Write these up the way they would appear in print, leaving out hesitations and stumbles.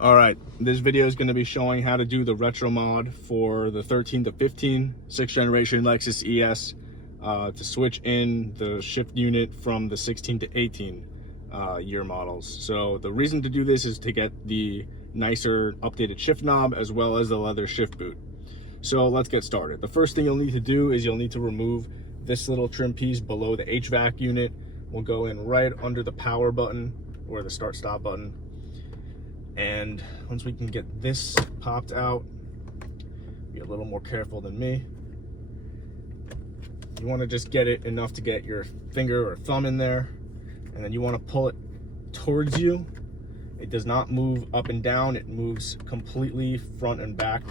All right, this video is going to be showing how to do the retro mod for the 13 to 15 6th generation Lexus ES to switch in the shift unit from the 16 to 18 year models. So the reason to do this is to get the nicer updated shift knob as well as the leather shift boot. So let's get started. The first thing you'll need to do is you'll need to remove this little trim piece below the HVAC unit. We'll go in right under the power button or the start stop button. And once we can get this popped out, be a little more careful than me. You want to just get it enough to get your finger or thumb in there, and then you want to pull it towards you. It does not move up and down, it moves completely front and back.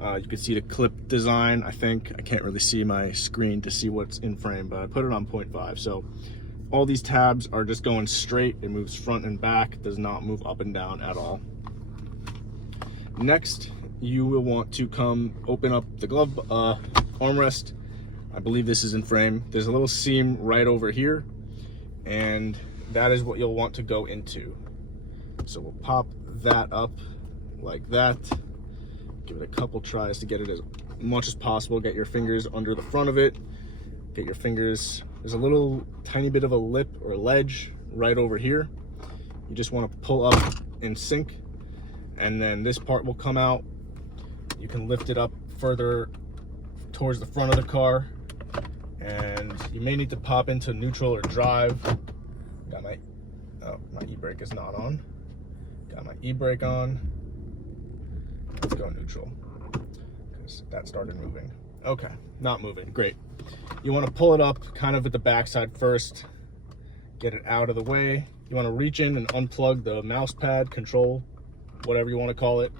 You can see the clip design. I can't really see my screen to see what's in frame, but I put it on 0.5. So all these tabs are just going straight. It moves front and back, does not move up and down at all. Next, you will want to come open up the glove armrest. I believe this is in frame. There's a little seam right over here, and that is what you'll want to go into. So we'll pop that up like that. Give it a couple tries to get it as much as possible. Get your fingers under the front of it. Get your fingers, there's a little tiny bit of a lip or ledge right over here. You just want to pull up and sink, and then this part will come out. You can lift it up further towards the front of the car, and you may need to pop into neutral or drive. Got my e-brake is not on. Got my e-brake on. Let's go neutral, because that started moving. Okay, not moving, great. You want to pull it up kind of at the backside first, get it out of the way. You want to reach in and unplug the mouse pad, control, whatever you want to call it.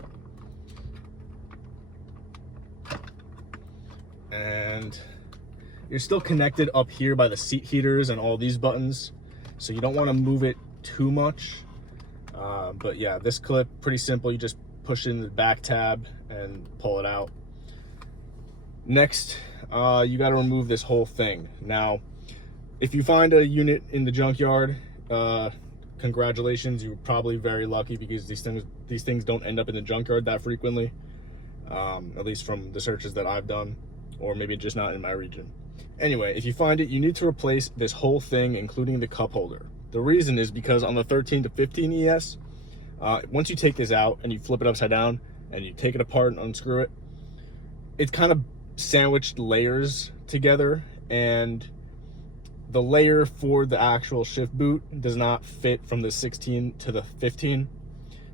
And you're still connected up here by the seat heaters and all these buttons, so you don't want to move it too much. But yeah, this clip, pretty simple. You just push in the back tab and pull it out. Next, you got to remove this whole thing. Now, if you find a unit in the junkyard, congratulations, you're probably very lucky, because these things don't end up in the junkyard that frequently, at least from the searches that I've done, or maybe just not in my region. Anyway, if you find it, you need to replace this whole thing, including the cup holder. The reason is because on the 13 to 15 ES, once you take this out and you flip it upside down and you take it apart and unscrew it, it's kind of sandwiched layers together, and the layer for the actual shift boot does not fit from the 16 to the 15.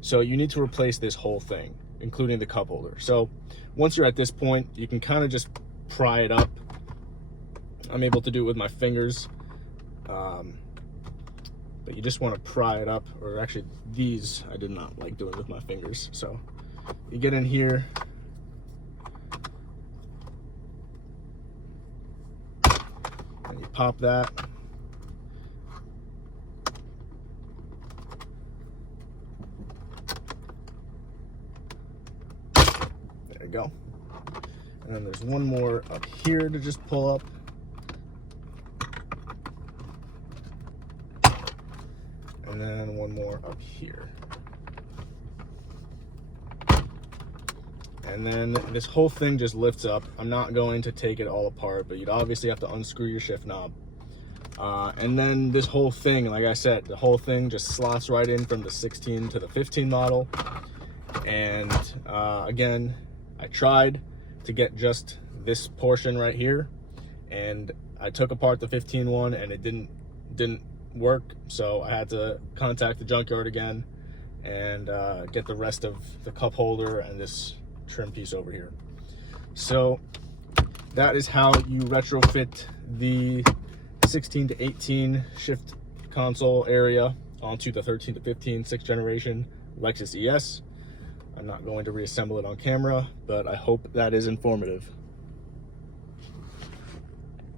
So you need to replace this whole thing, including the cup holder. So once you're at this point, you can kind of just pry it up. I'm able to do it with my fingers, but you just want to pry it up, or actually these I did not like doing with my fingers. So you get in here, and you pop that. There you go. And then there's one more up here to just pull up. And then one more up here. And then this whole thing just lifts up. I'm not going to take it all apart, but you'd obviously have to unscrew your shift knob. And then this whole thing, like I said, the whole thing just slots right in from the 16 to the 15 model. And again, I tried to get just this portion right here, and I took apart the 15 one and it didn't work. So I had to contact the junkyard again and get the rest of the cup holder and this trim piece over here. So that is how you retrofit the 16 to 18 shift console area onto the 13 to 15 6th generation Lexus ES. I'm not going to reassemble it on camera, but I hope that is informative.